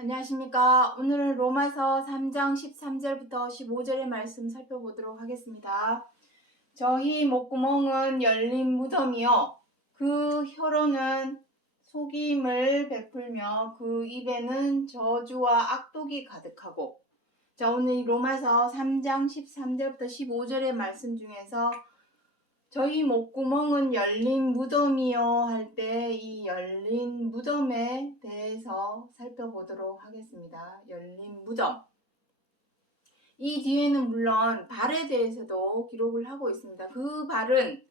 안녕하십니까. 오늘은 로마서 3장 13절부터 15절의 말씀 살펴보도록 하겠습니다. 저희 목구멍은 열린 무덤이요 그 혀로는 속임을 베풀며 그 입에는 저주와 악독이 가득하고. 자, 오늘 로마서 3장 13절부터 15절의 말씀 중에서 저희 목구멍은 열린 무덤이요 할 때 이 열린 무덤에 대해서 살펴보도록 하겠습니다. 열린 무덤. 이 뒤에는 물론 발에 대해서도 기록을 하고 있습니다. 그 발은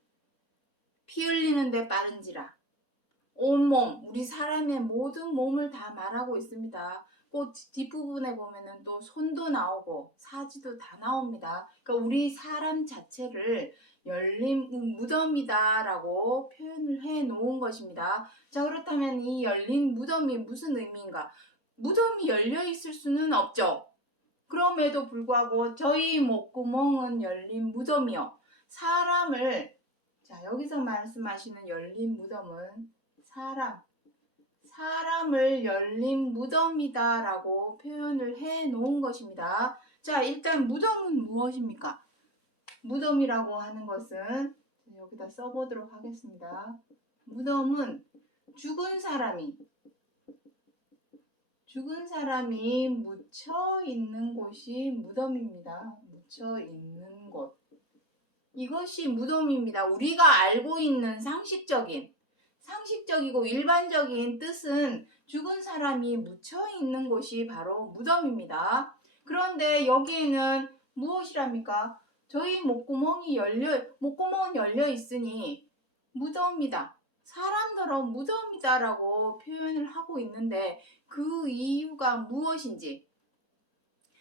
피 흘리는데 빠른지라 온몸, 우리 사람의 모든 몸을 다 말하고 있습니다. 꼭 뒷부분에 보면은 또 손도 나오고 사지도 다 나옵니다. 그러니까 우리 사람 자체를 열린 무덤이다라고 표현을 해 놓은 것입니다. 자, 그렇다면 이 열린 무덤이 무슨 의미인가? 무덤이 열려 있을 수는 없죠. 그럼에도 불구하고 저희 목구멍은 열린 무덤이요. 사람을, 자, 여기서 말씀하시는 열린 무덤은 사람을 열린 무덤이다라고 표현을 해 놓은 것입니다. 자, 일단 무덤은 무엇입니까? 무덤이라고 하는 것은 여기다 써보도록 하겠습니다. 무덤은 죽은 사람이 묻혀 있는 곳이 무덤입니다. 묻혀 있는 곳. 이것이 무덤입니다. 우리가 알고 있는 상식적이고 일반적인 뜻은 죽은 사람이 묻혀 있는 곳이 바로 무덤입니다. 그런데 여기에는 무엇이랍니까? 저희 목구멍은 열려 있으니 무덤이다. 사람들은 무덤이다라고 표현을 하고 있는데 그 이유가 무엇인지,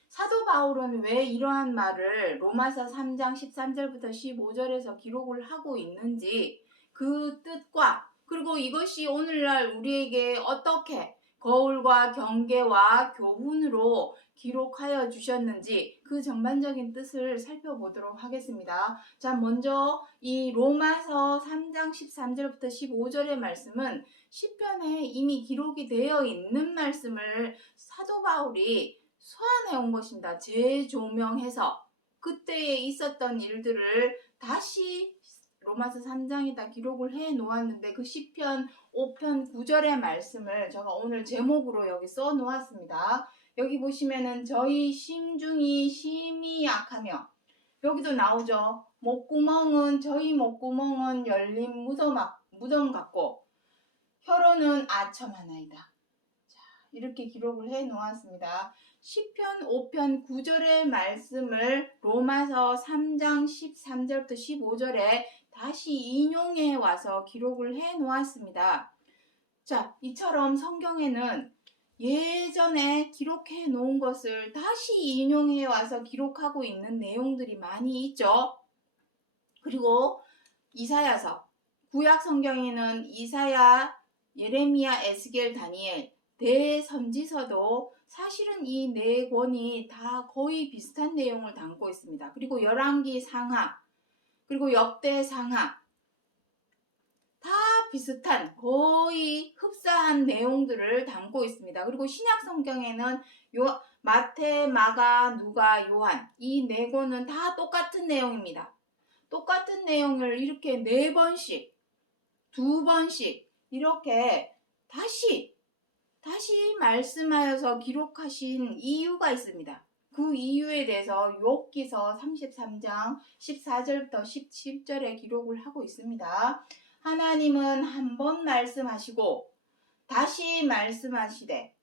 사도 바울은 왜 이러한 말을 로마서 3장 13절부터 15절에서 기록을 하고 있는지, 그 뜻과 그리고 이것이 오늘날 우리에게 어떻게 거울과 경계와 교훈으로 기록하여 주셨는지 그 전반적인 뜻을 살펴보도록 하겠습니다. 자, 먼저 이 로마서 3장 13절부터 15절의 말씀은 시편에 이미 기록이 되어 있는 말씀을 사도 바울이 소환해 온 것입니다. 재조명해서 그때에 있었던 일들을 다시 로마서 3장에다 기록을 해 놓았는데, 그 시편 5편 9절의 말씀을 제가 오늘 제목으로 여기 써 놓았습니다. 여기 보시면은 저희 심중이 심히 약하며, 여기도 나오죠. 저희 목구멍은 열린 무덤 같고 혀로는 아첨하나이다. 자, 이렇게 기록을 해 놓았습니다. 시편 5편 9절의 말씀을 로마서 3장 13절부터 15절에 다시 인용해 와서 기록을 해 놓았습니다. 자, 이처럼 성경에는 예전에 기록해 놓은 것을 다시 인용해 와서 기록하고 있는 내용들이 많이 있죠. 그리고 이사야서, 구약 성경에는 이사야, 예레미야, 에스겔, 다니엘, 대선지서도 사실은 이 네 권이 다 거의 비슷한 내용을 담고 있습니다. 그리고 열왕기 상하, 그리고 역대 상하, 다 비슷한 거의 흡사한 내용들을 담고 있습니다. 그리고 신약 성경에는 마태, 마가, 누가, 요한, 이 네 권은 다 똑같은 내용입니다. 똑같은 내용을 이렇게 4번씩, 2번씩 이렇게 다시 말씀하여서 기록하신 이유가 있습니다. 그 이유에 대해서 욥기서 33장 14절부터 17절에 기록을 하고 있습니다. 하나님은 한 번 말씀하시고 다시 말씀하시되,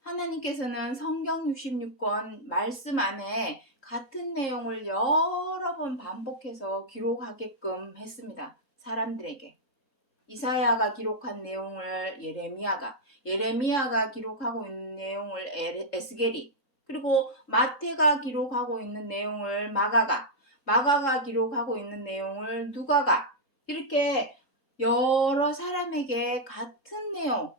하나님께서는 성경 66권 말씀 안에 같은 내용을 여러 번 반복해서 기록하게끔 했습니다. 사람들에게. 이사야가 기록한 내용을 예레미야가 기록하고 있는 내용을 에스겔이, 그리고 마태가 기록하고 있는 내용을 마가가 기록하고 있는 내용을 누가가, 이렇게 여러 사람에게 같은 내용,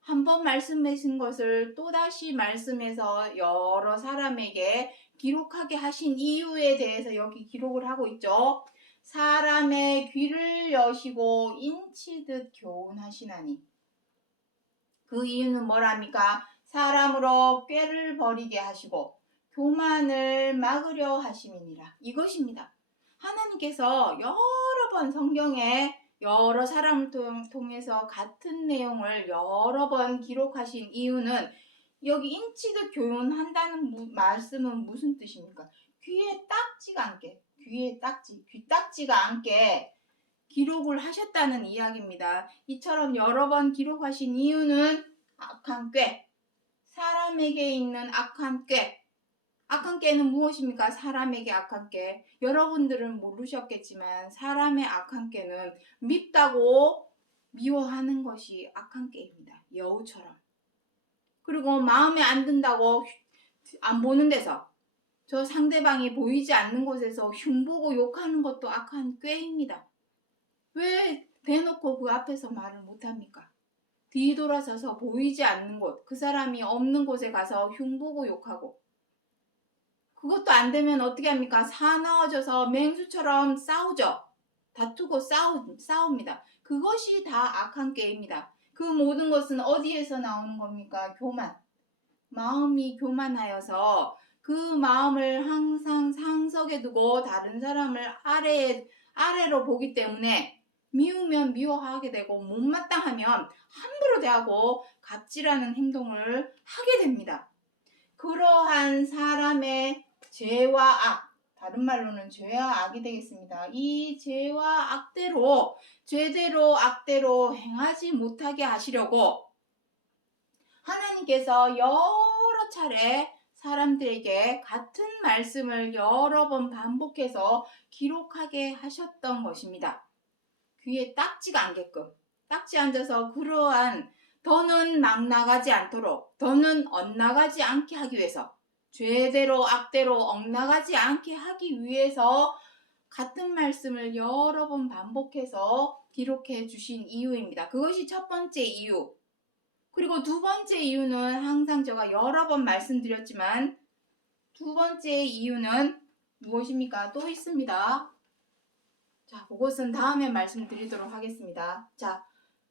한 번 말씀하신 것을 또다시 말씀해서 여러 사람에게 기록하게 하신 이유에 대해서 여기 기록을 하고 있죠. 사람의 귀를 여시고 인치듯 교훈하시나니. 그 이유는 뭐랍니까? 사람으로 꾀를 벌이게 하시고 교만을 막으려 하심이니라. 이것입니다. 하나님께서 여러 번 성경에 여러 사람을 통해서 같은 내용을 여러 번 기록하신 이유는 여기 인치듯 교훈한다는 말씀은 무슨 뜻입니까? 귀에 딱지가 않게, 귀딱지가 않게 기록을 하셨다는 이야기입니다. 이처럼 여러 번 기록하신 이유는 악한 꾀, 사람에게 있는 악한 꾀. 악한 꾀는 무엇입니까? 사람에게 악한 꾀. 여러분들은 모르셨겠지만 사람의 악한 꾀는 밉다고 미워하는 것이 악한 꾀입니다. 여우처럼. 그리고 마음에 안 든다고 안 보는 데서, 저 상대방이 보이지 않는 곳에서 흉보고 욕하는 것도 악한 꾀입니다. 왜 대놓고 그 앞에서 말을 못합니까? 뒤돌아서서 보이지 않는 곳, 그 사람이 없는 곳에 가서 흉보고 욕하고, 그것도 안 되면 어떻게 합니까? 사나워져서 맹수처럼 싸우죠. 다투고 싸웁니다. 그것이 다 악한 꾀입니다. 그 모든 것은 어디에서 나오는 겁니까? 교만. 마음이 교만하여서 그 마음을 항상 상석에 두고 다른 사람을 아래로 보기 때문에 미우면 미워하게 되고 못마땅하면 함부로 대하고 갑질하는 행동을 하게 됩니다. 그러한 사람의 죄와 악, 다른 말로는 죄와 악이 되겠습니다. 이 죄와 악대로, 죄대로 악대로 행하지 못하게 하시려고 하나님께서 여러 차례 사람들에게 같은 말씀을 여러 번 반복해서 기록하게 하셨던 것입니다. 귀에 딱지가 않게끔, 딱지 앉아서 그러한 더는 막 나가지 않도록, 더는 엇나가지 않게 하기 위해서, 죄대로 악대로 엇나가지 않게 하기 위해서 같은 말씀을 여러 번 반복해서 기록해 주신 이유입니다. 그것이 첫 번째 이유. 그리고 두 번째 이유는 항상 제가 여러 번 말씀드렸지만 두 번째 이유는 무엇입니까? 또 있습니다. 자, 그것은 다음에 말씀드리도록 하겠습니다. 자,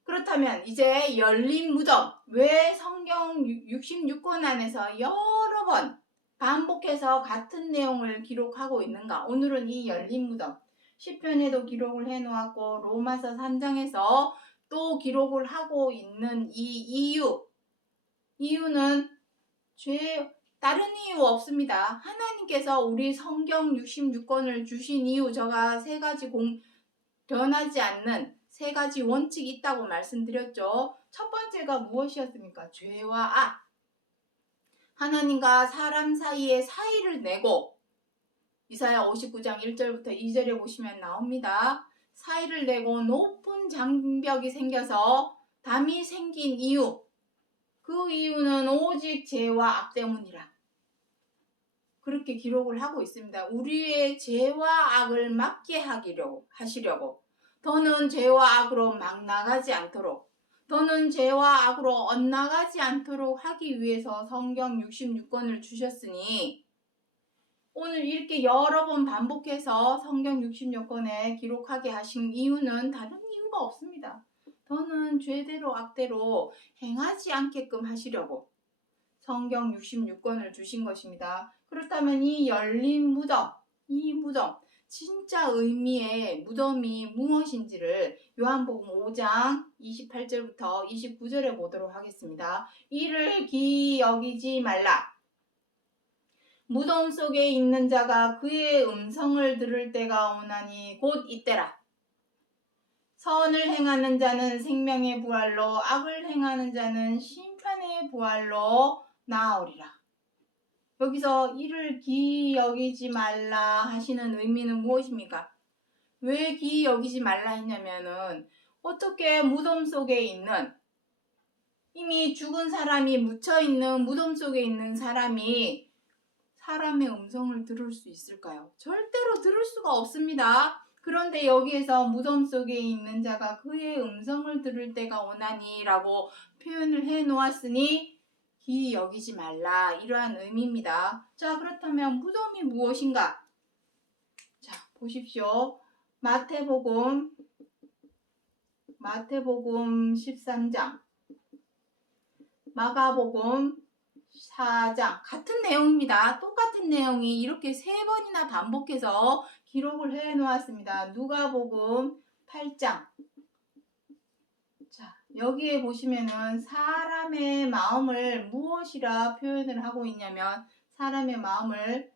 그렇다면 이제 열린 무덤, 왜 성경 66권 안에서 여러 번 반복해서 같은 내용을 기록하고 있는가? 오늘은 이 열린 무덤, 시편에도 기록을 해놓았고 로마서 3장에서 또 기록을 하고 있는 이 이유는 다른 이유 없습니다. 하나님께서 우리 성경 66권을 주신 이유, 제가 세 가지 변하지 않는 세 가지 원칙이 있다고 말씀드렸죠. 첫 번째가 무엇이었습니까? 죄와 악. 하나님과 사람 사이의 사이를 내고, 이사야 59장 1절부터 2절에 보시면 나옵니다. 사이를 내고 높은 장벽이 생겨서 담이 생긴 이유, 그 이유는 오직 죄와 악 때문이라. 그렇게 기록을 하고 있습니다. 우리의 죄와 악을 막게 하시려고, 더는 죄와 악으로 막 나가지 않도록, 더는 죄와 악으로 엇나가지 않도록 하기 위해서 성경 66권을 주셨으니, 오늘 이렇게 여러 번 반복해서 성경 66권에 기록하게 하신 이유는 다른 이유가 없습니다. 더는 죄대로 악대로 행하지 않게끔 하시려고 성경 66권을 주신 것입니다. 그렇다면 이 열린 무덤, 이 무덤, 진짜 의미의 무덤이 무엇인지를 요한복음 5장 28절부터 29절에 보도록 하겠습니다. 이를 기이 여기지 말라. 무덤 속에 있는 자가 그의 음성을 들을 때가 오나니 곧 이때라. 선을 행하는 자는 생명의 부활로, 악을 행하는 자는 심판의 부활로 나으리라. 여기서 이를 기이 여기지 말라 하시는 의미는 무엇입니까? 왜 기이 여기지 말라 했냐면은, 어떻게 무덤 속에 있는, 이미 죽은 사람이 묻혀있는 무덤 속에 있는 사람이 사람의 음성을 들을 수 있을까요? 절대로 들을 수가 없습니다. 그런데 여기에서 무덤 속에 있는 자가 그의 음성을 들을 때가 오나니 라고 표현을 해 놓았으니 기이 여기지 말라, 이러한 의미입니다. 자, 그렇다면 무덤이 무엇인가? 자, 보십시오. 마태복음 13장, 마가복음 4장 같은 내용입니다. 똑같은 내용이 이렇게 3번이나 반복해서 기록을 해 놓았습니다. 누가복음 8장. 자, 여기에 보시면은 사람의 마음을 무엇이라 표현을 하고 있냐면 사람의 마음을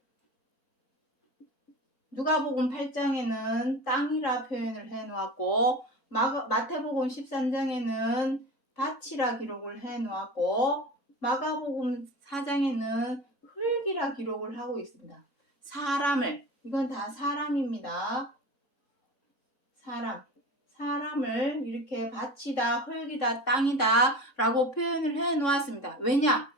누가복음 8장에는 땅이라 표현을 해 놓았고 마태복음 13장에는 밭이라 기록을 해 놓았고 마가복음 4장에는 흙이라 기록을 하고 있습니다. 사람을, 이건 다 사람입니다. 사람을 이렇게 밭이다, 흙이다, 땅이다 라고 표현을 해 놓았습니다. 왜냐?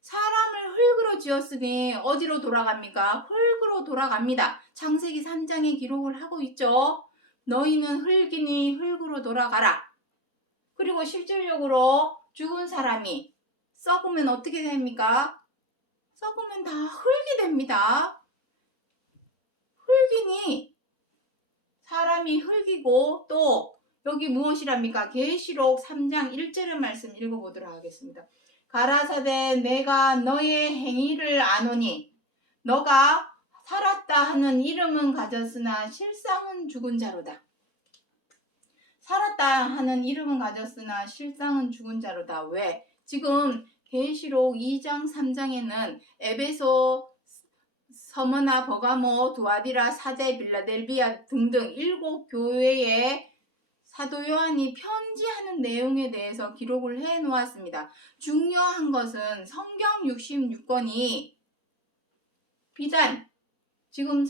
사람을 흙으로 지었으니 어디로 돌아갑니까? 흙으로 돌아갑니다. 창세기 3장에 기록을 하고 있죠. 너희는 흙이니 흙으로 돌아가라. 그리고 실질적으로 죽은 사람이 썩으면 어떻게 됩니까? 썩으면 다 흙이 됩니다. 흙이니 사람이 흙이고 또 여기 무엇이랍니까? 계시록 3장 1절의 말씀 읽어보도록 하겠습니다. 가라사대 내가 너의 행위를 아노니 너가 살았다 하는 이름은 가졌으나 실상은 죽은 자로다. 살았다 하는 이름은 가졌으나 실상은 죽은 자로다. 왜? 지금 계시록 2장 3장에는 에베소, 서머나, 버가모, 두아디라, 사제, 빌라델비아 등등 7교회에 사도 요한이 편지하는 내용에 대해서 기록을 해 놓았습니다. 중요한 것은 성경 66권이 비단 지금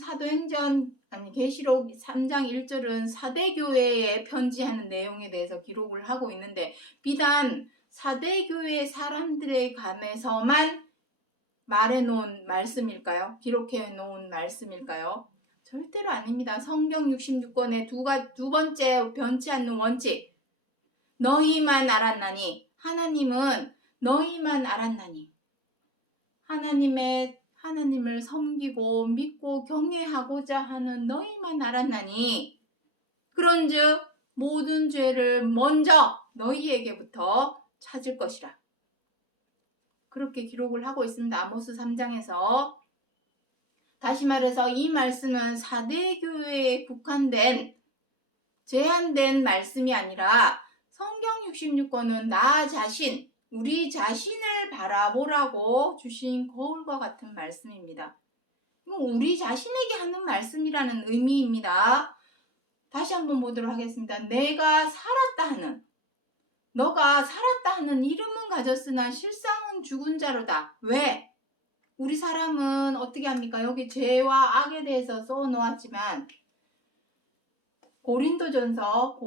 계시록 3장 1절은 사대교회에 편지하는 내용에 대해서 기록을 하고 있는데 비단 사대교회 사람들에 관해서만 말해 놓은 말씀일까요? 기록해 놓은 말씀일까요? 절대로 아닙니다. 성경 66권의 두 번째 변치 않는 원칙. 너희만 알았나니. 하나님은 너희만 알았나니. 하나님을 섬기고 믿고 경외하고자 하는 너희만 알았나니. 그런즉 모든 죄를 먼저 너희에게부터 찾을 것이라. 그렇게 기록을 하고 있습니다. 아모스 3장에서. 다시 말해서 이 말씀은 사대교회에 국한된 제한된 말씀이 아니라 성경 66권은 나 자신, 우리 자신을 바라보라고 주신 거울과 같은 말씀입니다. 우리 자신에게 하는 말씀이라는 의미입니다. 다시 한번 보도록 하겠습니다. 내가 살았다 하는, 너가 살았다 하는 이름은 가졌으나 실상은 죽은 자로다. 왜? 우리 사람은 어떻게 합니까? 여기 죄와 악에 대해서 써놓았지만 고린도전서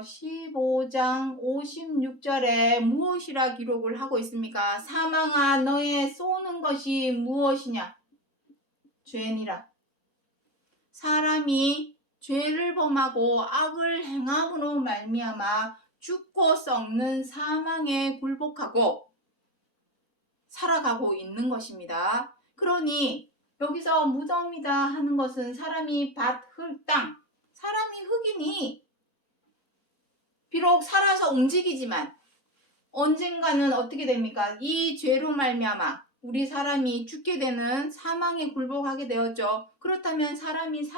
15장 56절에 무엇이라 기록을 하고 있습니까? 사망아 너의 쏘는 것이 무엇이냐? 죄니라. 사람이 죄를 범하고 악을 행함으로 말미암아 죽고 썩는 사망에 굴복하고 살아가고 있는 것입니다. 그러니 여기서 무덤이다 하는 것은 사람이 밭, 흙, 땅, 사람이 흙이니 비록 살아서 움직이지만 언젠가는 어떻게 됩니까? 이 죄로 말미암아 우리 사람이 죽게 되는 사망에 굴복하게 되었죠. 그렇다면 사람이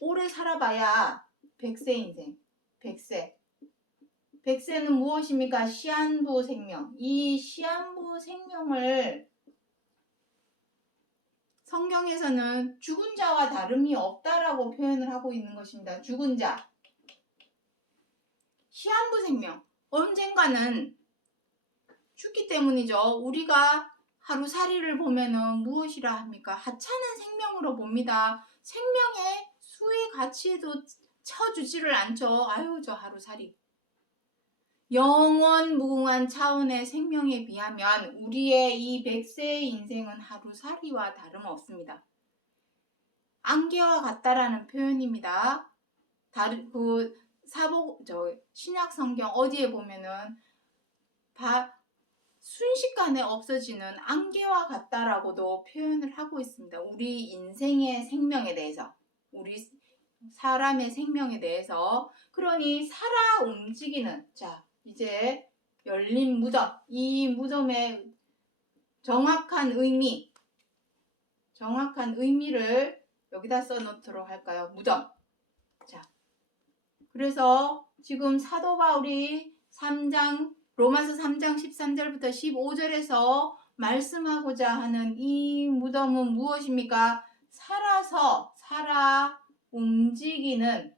오래 살아봐야 100세 인생, 100세. 100세는 무엇입니까? 시한부 생명. 이 시한부 생명을 성경에서는 죽은 자와 다름이 없다라고 표현을 하고 있는 것입니다. 죽은 자. 시한부 생명. 언젠가는 죽기 때문이죠. 우리가 하루살이를 보면은 무엇이라 합니까? 하찮은 생명으로 봅니다. 생명의 수의 가치에도 쳐주지를 않죠. 아유, 저 하루살이. 영원 무궁한 차원의 생명에 비하면 우리의 이 100세의 인생은 하루살이와 다름없습니다. 안개와 같다라는 표현입니다. 신약 성경 어디에 보면은 순식간에 없어지는 안개와 같다라고도 표현을 하고 있습니다. 우리 인생의 생명에 대해서, 우리 사람의 생명에 대해서. 그러니 살아 움직이는, 자, 이제 열린 무덤. 이 무덤의 정확한 의미를 여기다 써놓도록 할까요? 무덤. 자, 그래서 지금 사도 바울이 로마서 3장 13절부터 15절에서 말씀하고자 하는 이 무덤은 무엇입니까? 살아 움직이는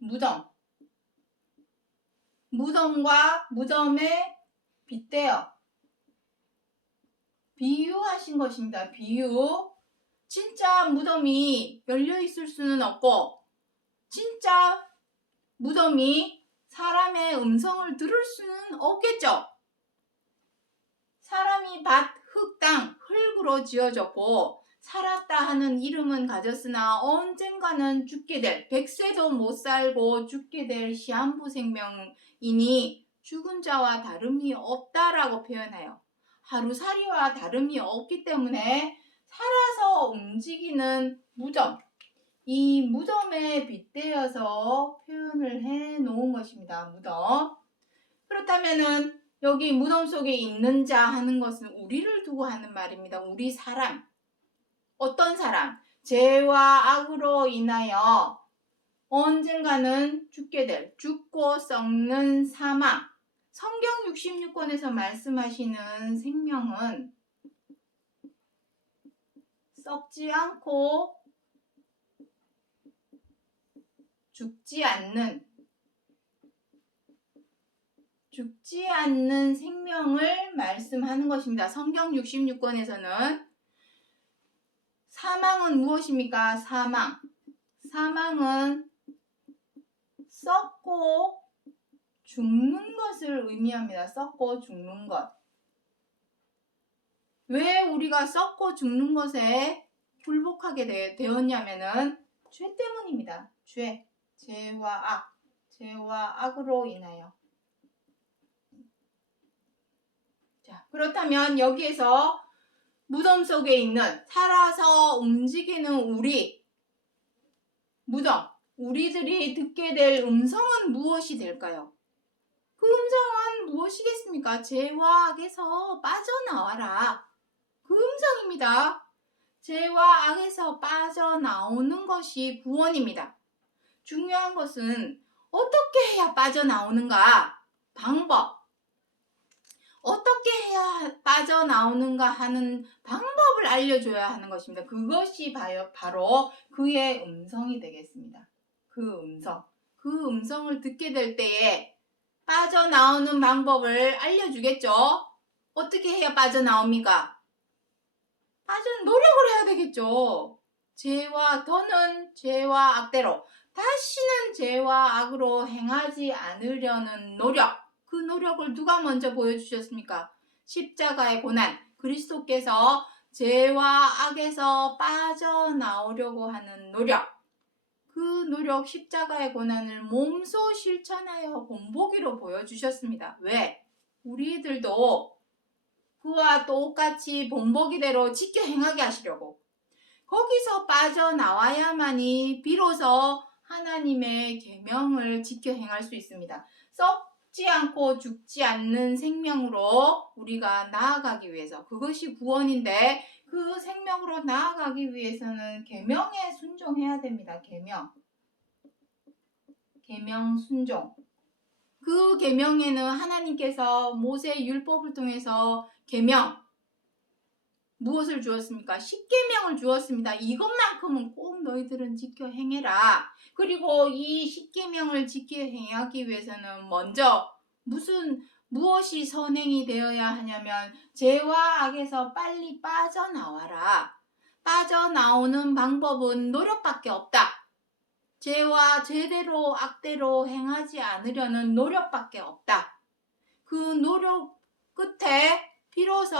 무덤. 무덤과 무덤에 빗대어 비유하신 것입니다. 비유. 진짜 무덤이 열려 있을 수는 없고, 진짜 무덤이 사람의 음성을 들을 수는 없겠죠. 사람이 밭, 흙, 땅, 흙으로 지어졌고 살았다 하는 이름은 가졌으나 언젠가는 죽게 될, 100세도 못 살고 죽게 될 시한부 생명이니 죽은 자와 다름이 없다라고 표현해요. 하루살이와 다름이 없기 때문에 살아서 움직이는 무덤, 이 무덤에 빗대어서 표현을 해 놓은 것입니다. 무덤. 그렇다면은 여기 무덤 속에 있는 자 하는 것은 우리를 두고 하는 말입니다. 우리 사람. 어떤 사람? 죄와 악으로 인하여 언젠가는 죽게 될, 죽고 썩는 사망. 성경 66권에서 말씀하시는 생명은 썩지 않고 죽지 않는 생명을 말씀하는 것입니다. 성경 66권에서는 사망은 무엇입니까? 사망은 썩고 죽는 것을 의미합니다. 썩고 죽는 것. 왜 우리가 썩고 죽는 것에 굴복하게 되었냐면은 죄 때문입니다. 죄와 악으로 인하여. 자, 그렇다면 여기에서 무덤 속에 있는 살아서 움직이는 우리들이 듣게 될 음성은 무엇이 될까요? 그 음성은 무엇이겠습니까? 죄와 악에서 빠져나와라. 그 음성입니다. 죄와 악에서 빠져나오는 것이 구원입니다. 중요한 것은 어떻게 해야 빠져나오는가? 방법. 어떻게 해야 빠져나오는가 하는 방법을 알려줘야 하는 것입니다. 그것이 바로 그의 음성이 되겠습니다. 그 음성을 듣게 될 때에 빠져나오는 방법을 알려주겠죠. 어떻게 해야 빠져나옵니까? 노력을 해야 되겠죠. 더는 죄와 악대로, 다시는 죄와 악으로 행하지 않으려는 노력. 그 노력을 누가 먼저 보여주셨습니까? 십자가의 고난. 그리스도께서 죄와 악에서 빠져나오려고 하는 노력. 그 노력, 십자가의 고난을 몸소 실천하여 본보기로 보여주셨습니다. 왜? 우리들도 그와 똑같이 본보기대로 지켜 행하게 하시려고. 거기서 빠져나와야만이 비로소 하나님의 계명을 지켜 행할 수 있습니다. 썩지 않고 죽지 않는 생명으로 우리가 나아가기 위해서, 그것이 구원인데 그 생명으로 나아가기 위해서는 계명에 순종해야 됩니다. 계명 순종. 그 계명에는 하나님께서 모세 율법을 통해서 계명, 무엇을 주었습니까? 십계명을 주었습니다. 이것만큼은 꼭 너희들은 지켜 행해라. 그리고 이 십계명을 지켜 행하기 위해서는 먼저 무엇이 선행이 되어야 하냐면 죄와 악에서 빨리 빠져나와라. 빠져나오는 방법은 노력밖에 없다. 죄와 죄대로 악대로 행하지 않으려는 노력밖에 없다. 그 노력 끝에 비로소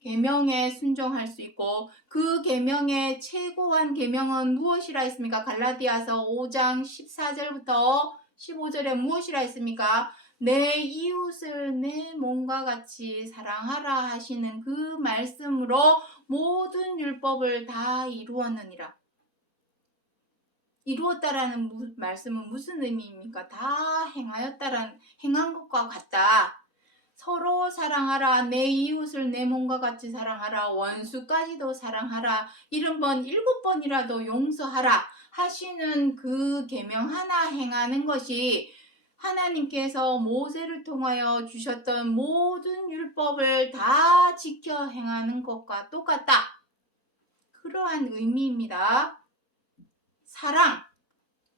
계명에 순종할 수 있고, 그 계명의 최고한 계명은 무엇이라 했습니까? 갈라디아서 5장 14절부터 15절에 무엇이라 했습니까? 내 이웃을 내 몸과 같이 사랑하라 하시는 그 말씀으로 모든 율법을 다 이루었느니라. 이루었다라는 말씀은 무슨 의미입니까? 다 행한 것과 같다. 서로 사랑하라. 내 이웃을 내 몸과 같이 사랑하라. 원수까지도 사랑하라. 70번 7번이라도 용서하라 하시는 그 계명 하나 행하는 것이 하나님께서 모세를 통하여 주셨던 모든 율법을 다 지켜 행하는 것과 똑같다. 그러한 의미입니다. 사랑.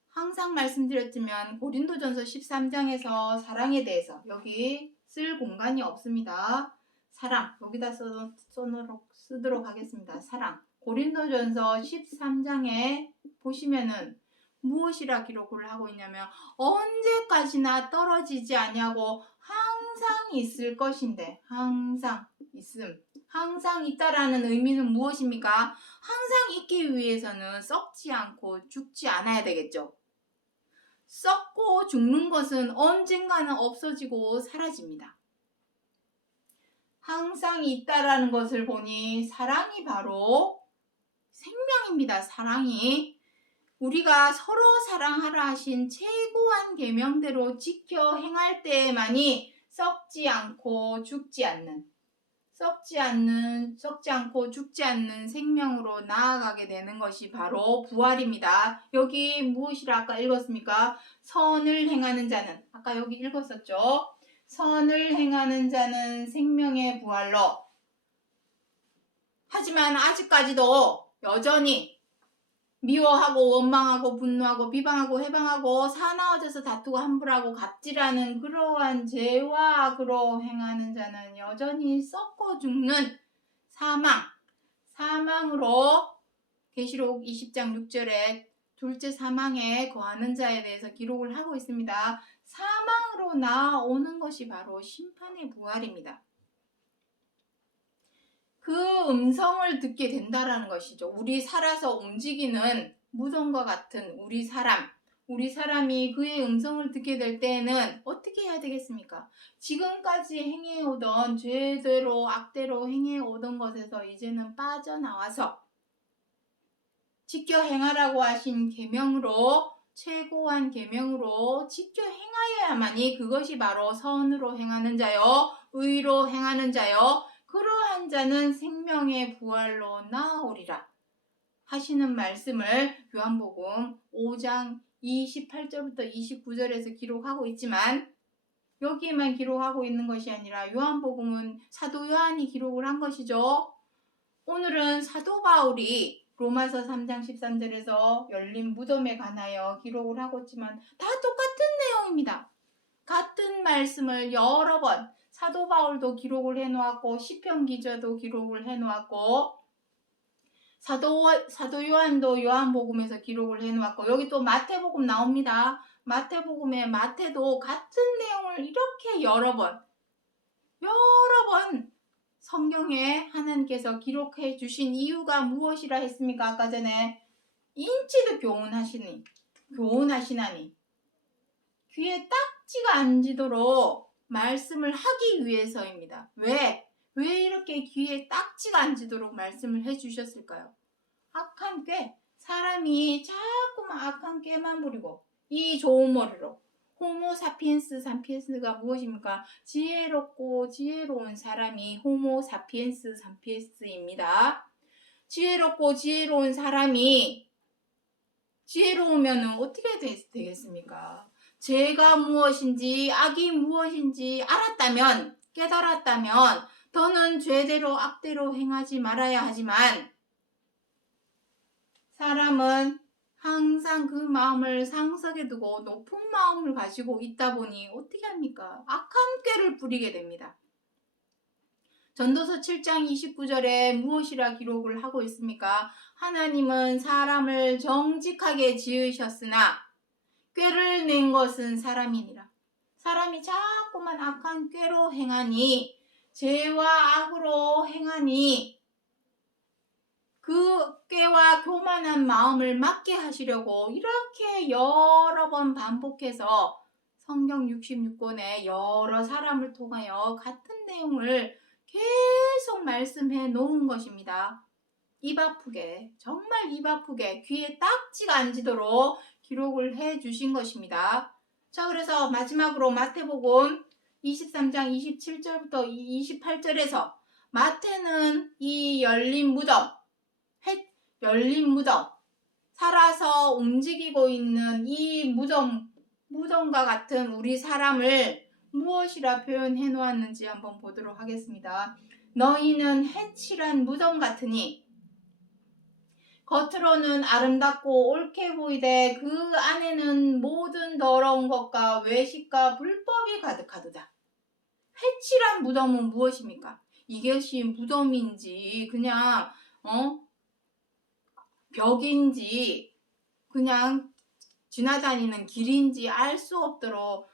항상 말씀드렸지만 고린도전서 13장에서 사랑에 대해서 여기 쓸 공간이 없습니다. 사랑. 여기다 쓰도록 하겠습니다. 사랑. 고린도전서 13장에 보시면은 무엇이라 기록을 하고 있냐면 언제까지나 떨어지지 아니하고 항상 있을 것인데 항상 있음. 항상 있다라는 의미는 무엇입니까? 항상 있기 위해서는 썩지 않고 죽지 않아야 되겠죠. 썩고 죽는 것은 언젠가는 없어지고 사라집니다. 항상 있다라는 것을 보니 사랑이 바로 생명입니다. 사랑이 우리가 서로 사랑하라 하신 최고한 계명대로 지켜 행할 때만이 썩지 않고 죽지 않고 죽지 않는 생명으로 나아가게 되는 것이 바로 부활입니다. 여기 무엇이라 아까 읽었습니까? 선을 행하는 자는, 아까 여기 읽었었죠? 선을 행하는 자는 생명의 부활로. 하지만 아직까지도 여전히 미워하고 원망하고 분노하고 비방하고 해방하고 사나워져서 다투고 함부로하고 갑질하는 그러한 죄와 악으로 행하는 자는 여전히 썩고 죽는 사망으로 계시록 20장 6절에 둘째 사망에 거하는 자에 대해서 기록을 하고 있습니다. 사망으로 나아오는 것이 바로 심판의 부활입니다. 그 음성을 듣게 된다라는 것이죠. 우리 살아서 움직이는 무덤과 같은 우리 사람이 그의 음성을 듣게 될 때에는 어떻게 해야 되겠습니까? 지금까지 행해오던 죄대로 악대로 행해오던 것에서 이제는 빠져나와서 지켜 행하라고 하신 계명으로 최고한 계명으로 지켜 행하여야만이 그것이 바로 선으로 행하는 자요 의로 행하는 자요 그러한 자는 생명의 부활로 나아오리라 하시는 말씀을 요한복음 5장 28절부터 29절에서 기록하고 있지만 여기에만 기록하고 있는 것이 아니라 요한복음은 사도 요한이 기록을 한 것이죠. 오늘은 사도 바울이 로마서 3장 13절에서 열린 무덤에 관하여 기록을 하고 있지만 다 똑같은 내용입니다. 같은 말씀을 여러 번 사도 바울도 기록을 해놓았고 시편 기자도 기록을 해놓았고 사도 요한도 요한복음에서 기록을 해놓았고 여기 또 마태복음 나옵니다. 마태복음에 마태도 같은 내용을 이렇게 여러 번 성경에 하나님께서 기록해 주신 이유가 무엇이라 했습니까? 아까 전에 인치도 교훈하시나니 귀에 딱지가 앉도록 말씀을 하기 위해서입니다. 왜 이렇게 귀에 딱지가 앉도록 말씀을 해주셨을까요? 악한 꾀, 사람이 자꾸만 악한 꾀만 부리고 이 좋은 머리로 호모 사피엔스가 무엇입니까? 지혜롭고 지혜로운 사람이 호모 사피엔스입니다. 지혜롭고 지혜로운 사람이 지혜로우면 어떻게 되겠습니까? 죄가 무엇인지 악이 무엇인지 깨달았다면 더는 죄대로 악대로 행하지 말아야 하지만 사람은 항상 그 마음을 상석에 두고 높은 마음을 가지고 있다 보니 어떻게 합니까? 악한 꾀를 부리게 됩니다. 전도서 7장 29절에 무엇이라 기록을 하고 있습니까? 하나님은 사람을 정직하게 지으셨으나 꾀를 낸 것은 사람이니라. 사람이 자꾸만 악한 꾀로 행하니 죄와 악으로 행하니 그 꾀와 교만한 마음을 막게 하시려고 이렇게 여러 번 반복해서 성경 66권에 여러 사람을 통하여 같은 내용을 계속 말씀해 놓은 것입니다. 입 아프게, 정말 입 아프게 귀에 딱지가 앉도록 기록을 해 주신 것입니다. 자, 그래서 마지막으로 마태복음 23장 27절부터 28절에서 마태는 이 열린 무덤, 살아서 움직이고 있는 이 무덤과 같은 우리 사람을 무엇이라 표현해 놓았는지 한번 보도록 하겠습니다. 너희는 해칠한 무덤 같으니 겉으로는 아름답고 옳게 보이되 그 안에는 모든 더러운 것과 외식과 불법이 가득하도다. 해칠한 무덤은 무엇입니까? 이것이 무덤인지 그냥 벽인지 그냥 지나다니는 길인지 알 수 없도록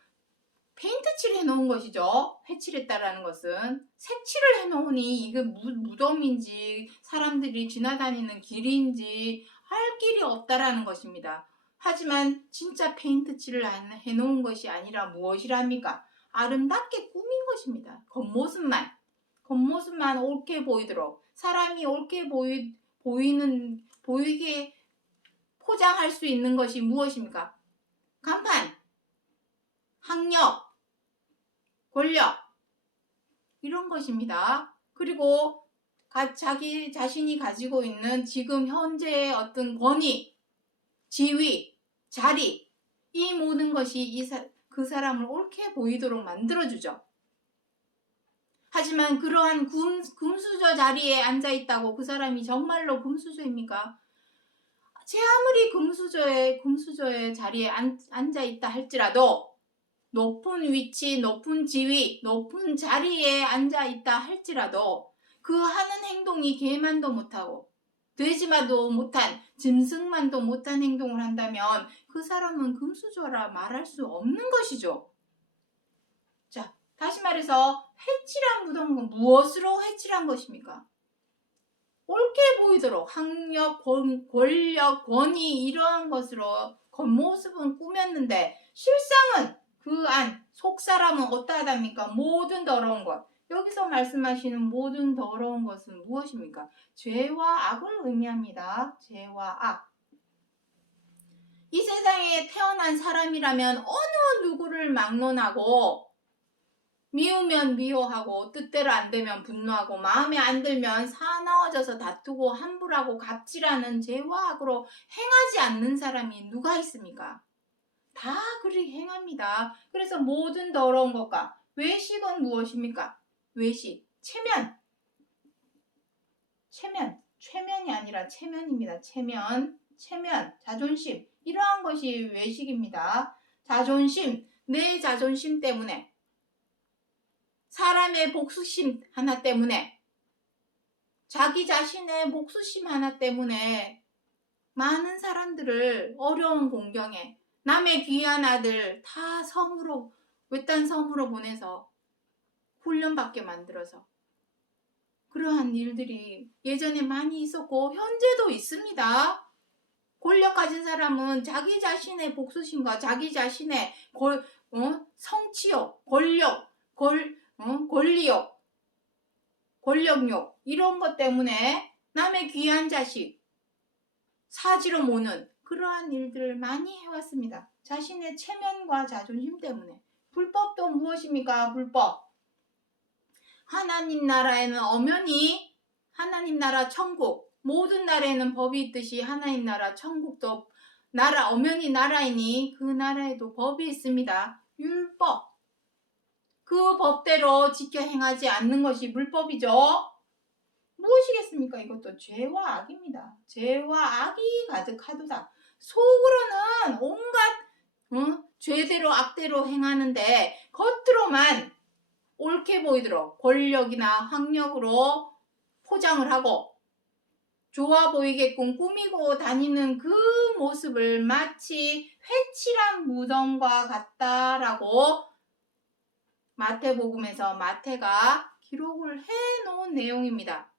페인트칠 해놓은 것이죠. 해칠했다라는 것은 색칠을 해놓으니 이게 무덤인지 사람들이 지나다니는 길인지 할 길이 없다라는 것입니다. 하지만 진짜 페인트칠을 해놓은 것이 아니라 무엇이랍니까? 아름답게 꾸민 것입니다. 겉모습만 옳게 보이도록 사람이 옳게 보이게 포장할 수 있는 것이 무엇입니까? 간판, 학력, 권력 이런 것입니다. 그리고 자기 자신이 가지고 있는 지금 현재의 어떤 권위, 지위, 자리 이 모든 것이 그 사람을 옳게 보이도록 만들어주죠. 하지만 그러한 금수저 자리에 앉아있다고 그 사람이 정말로 금수저입니까? 제 아무리 금수저의 자리에 앉아있다 할지라도 높은 위치, 높은 지위, 높은 자리에 앉아있다 할지라도 그 하는 행동이 개만도 못하고 돼지만도 못한, 짐승만도 못한 행동을 한다면 그 사람은 금수저라 말할 수 없는 것이죠. 자, 다시 말해서 해칠한 무덤은 무엇으로 해칠한 것입니까? 옳게 보이도록 학력, 권력, 권위 이러한 것으로 겉모습은 꾸몄는데 실상은 그 안, 속사람은 어떠하답니까? 모든 더러운 것. 여기서 말씀하시는 모든 더러운 것은 무엇입니까? 죄와 악을 의미합니다. 죄와 악. 이 세상에 태어난 사람이라면 어느 누구를 막론하고 미우면 미워하고 뜻대로 안 되면 분노하고 마음에 안 들면 사나워져서 다투고 함부로하고 갑질하는 죄와 악으로 행하지 않는 사람이 누가 있습니까? 다 그리 행합니다. 그래서 모든 더러운 것과 외식은 무엇입니까? 외식, 최면이 아니라 체면입니다. 체면, 자존심 이러한 것이 외식입니다. 자존심, 내 자존심 때문에 사람의 복수심 하나 때문에 자기 자신의 복수심 하나 때문에 많은 사람들을 어려운 공경에 남의 귀한 아들 다 외딴 섬으로 보내서 훈련받게 만들어서 그러한 일들이 예전에 많이 있었고 현재도 있습니다. 권력 가진 사람은 자기 자신의 복수심과 자기 자신의 성취욕, 권리욕, 권력욕 이런 것 때문에 남의 귀한 자식 사지로 모는 그러한 일들을 많이 해왔습니다. 자신의 체면과 자존심 때문에. 불법도 무엇입니까? 불법. 하나님 나라에는 엄연히 하나님 나라 천국 모든 나라에는 법이 있듯이 하나님 나라 천국도 엄연히 나라이니 그 나라에도 법이 있습니다. 율법. 그 법대로 지켜 행하지 않는 것이 불법이죠. 무엇이겠습니까? 이것도 죄와 악입니다. 죄와 악이 가득하도다. 속으로는 온갖 죄대로 악대로 행하는데 겉으로만 옳게 보이도록 권력이나 학력으로 포장을 하고 좋아 보이게끔 꾸미고 다니는 그 모습을 마치 회칠한 무덤과 같다라고 마태복음에서 마태가 기록을 해놓은 내용입니다.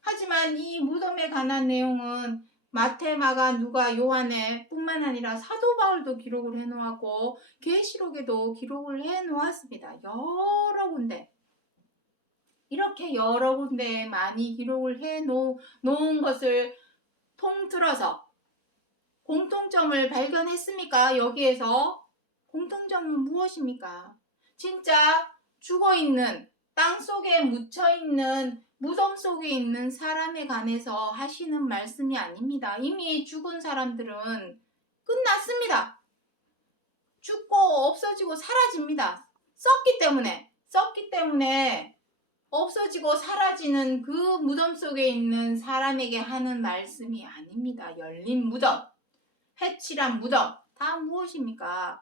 하지만 이 무덤에 관한 내용은 마태, 마가, 누가, 요한에 뿐만 아니라 사도 바울도 기록을 이렇게 여러 군데에 많이 기록을 해 놓은 것을 통틀어서 공통점을 발견했습니까? 여기에서 공통점은 무엇입니까? 진짜 죽어있는, 땅속에 묻혀있는, 무덤 속에 있는 사람에 관해서 하시는 말씀이 아닙니다. 이미 죽은 사람들은 끝났습니다. 죽고 없어지고 사라집니다. 썩기 때문에 없어지고 사라지는 그 무덤 속에 있는 사람에게 하는 말씀이 아닙니다. 열린 무덤, 해칠한 무덤, 다 무엇입니까?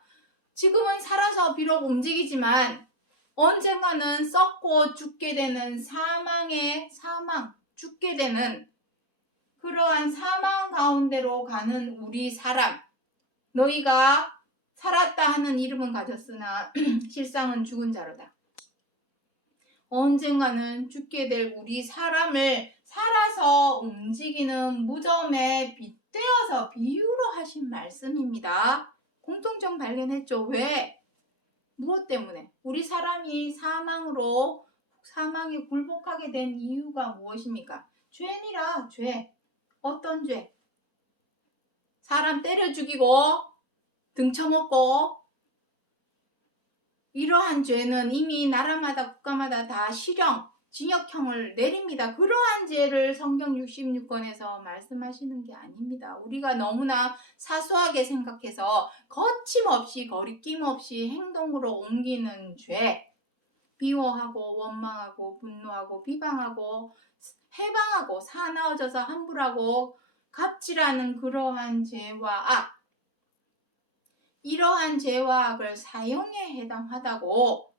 지금은 살아서 비록 움직이지만 언젠가는 썩고 죽게 되는 죽게 되는 그러한 사망 가운데로 가는 우리 사람, 너희가 살았다 하는 이름은 가졌으나 실상은 죽은 자로다. 언젠가는 죽게 될 우리 사람을 살아서 움직이는 무덤에 빗대어서 비유로 하신 말씀입니다. 공통점 발견했죠? 왜? 무엇 때문에? 우리 사람이 사망에 굴복하게 된 이유가 무엇입니까? 죄니라, 죄. 어떤 죄? 사람 때려 죽이고 등쳐먹고 이러한 죄는 이미 나라마다 국가마다 다 실형, 징역형을 내립니다. 그러한 죄를 성경 66권에서 말씀하시는 게 아닙니다. 우리가 너무나 사소하게 생각해서 거침없이 거리낌 없이 행동으로 옮기는 죄, 비호하고 원망하고 분노하고 비방하고 해방하고 사나워져서 함부하고 갑질하는 그러한 죄와 악, 이러한 죄와 악을 사형에 해당하다고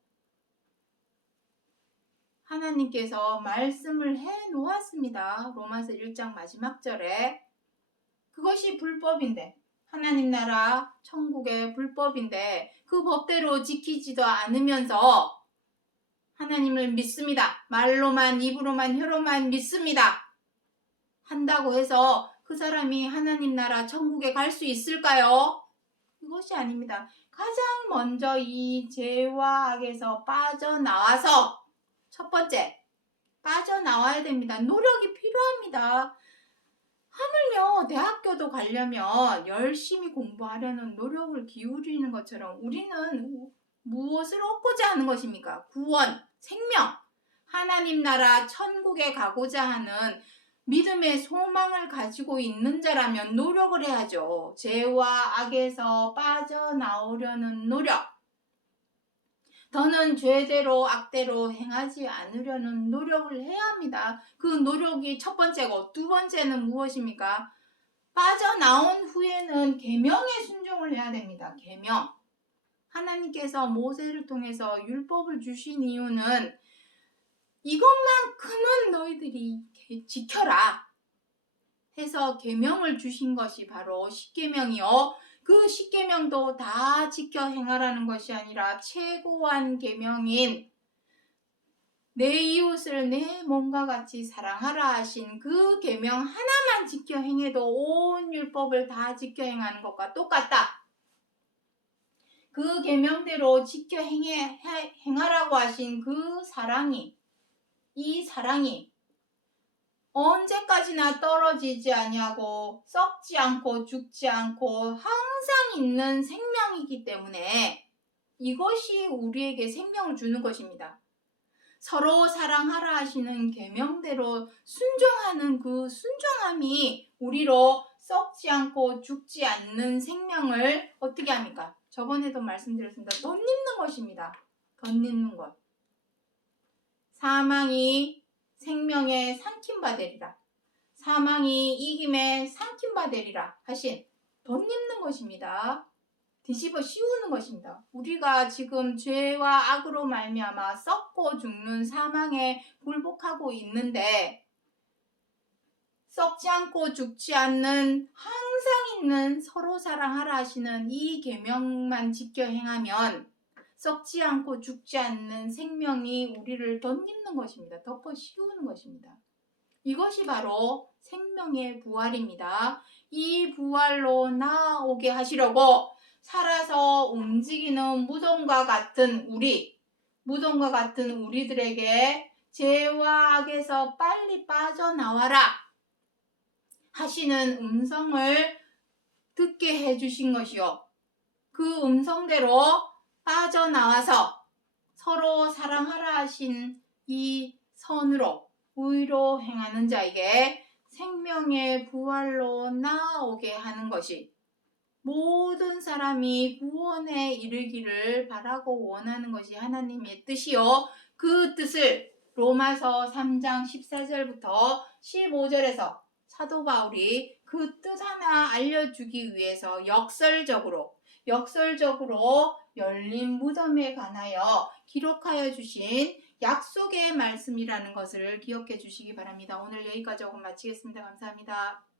하나님께서 말씀을 해 놓았습니다. 로마서 1장 마지막 절에. 그것이 불법인데, 하나님 나라 천국의 불법인데 그 법대로 지키지도 않으면서 하나님을 믿습니다. 말로만, 입으로만, 혀로만 믿습니다. 한다고 해서 그 사람이 하나님 나라 천국에 갈 수 있을까요? 그것이 아닙니다. 가장 먼저 이 죄와 악에서 빠져나와서, 첫 번째, 빠져나와야 됩니다. 노력이 필요합니다. 하물며 대학교도 가려면 열심히 공부하려는 노력을 기울이는 것처럼 우리는 무엇을 얻고자 하는 것입니까? 구원, 생명, 하나님 나라 천국에 가고자 하는 믿음의 소망을 가지고 있는 자라면 노력을 해야죠. 죄와 악에서 빠져나오려는 노력. 더는 죄대로 악대로 행하지 않으려는 노력을 해야 합니다. 그 노력이 첫 번째고, 두 번째는 무엇입니까? 빠져나온 후에는 계명에 순종을 해야 됩니다. 계명. 하나님께서 모세를 통해서 율법을 주신 이유는 이것만큼은 너희들이 지켜라 해서 계명을 주신 것이 바로 십계명이요. 그 십계명도 다 지켜 행하라는 것이 아니라 최고한 계명인 내 이웃을 내 몸과 같이 사랑하라 하신 그 계명 하나만 지켜 행해도 온 율법을 다 지켜 행하는 것과 똑같다. 그 계명대로 지켜 행하라고 하신 그 사랑이, 이 사랑이 언제까지나 떨어지지 아니하고 썩지 않고 죽지 않고 항상 있는 생명이기 때문에 이것이 우리에게 생명을 주는 것입니다. 서로 사랑하라 하시는 계명대로 순종하는 그 순종함이 우리로 썩지 않고 죽지 않는 생명을 어떻게 합니까? 저번에도 말씀드렸습니다. 덧입는 것입니다. 덧입는 것. 사망이 생명에 삼킨 바 되리라. 사망이 이김에 삼킨 바 되리라 하신 덧입는 것입니다. 뒤집어 씌우는 것입니다. 우리가 지금 죄와 악으로 말미암아 썩고 죽는 사망에 굴복하고 있는데 썩지 않고 죽지 않는 항상 있는 서로 사랑하라 하시는 이 계명만 지켜 행하면 썩지 않고 죽지 않는 생명이 우리를 덧입는 것입니다. 덮어 씌우는 것입니다. 이것이 바로 생명의 부활입니다. 이 부활로 나아오게 하시려고 살아서 움직이는 무덤과 같은 우리들에게 죄와 악에서 빨리 빠져나와라 하시는 음성을 듣게 해주신 것이요. 그 음성대로 빠져나와서 서로 사랑하라 하신 이 선으로 의로 행하는 자에게 생명의 부활로 나아오게 하는 것이 모든 사람이 구원에 이르기를 바라고 원하는 것이 하나님의 뜻이요. 그 뜻을 로마서 3장 14절부터 15절에서 사도 바울이 그 뜻 하나 알려주기 위해서 역설적으로 열린 무덤에 관하여 기록하여 주신 약속의 말씀이라는 것을 기억해 주시기 바랍니다. 오늘 여기까지 하고 마치겠습니다. 감사합니다.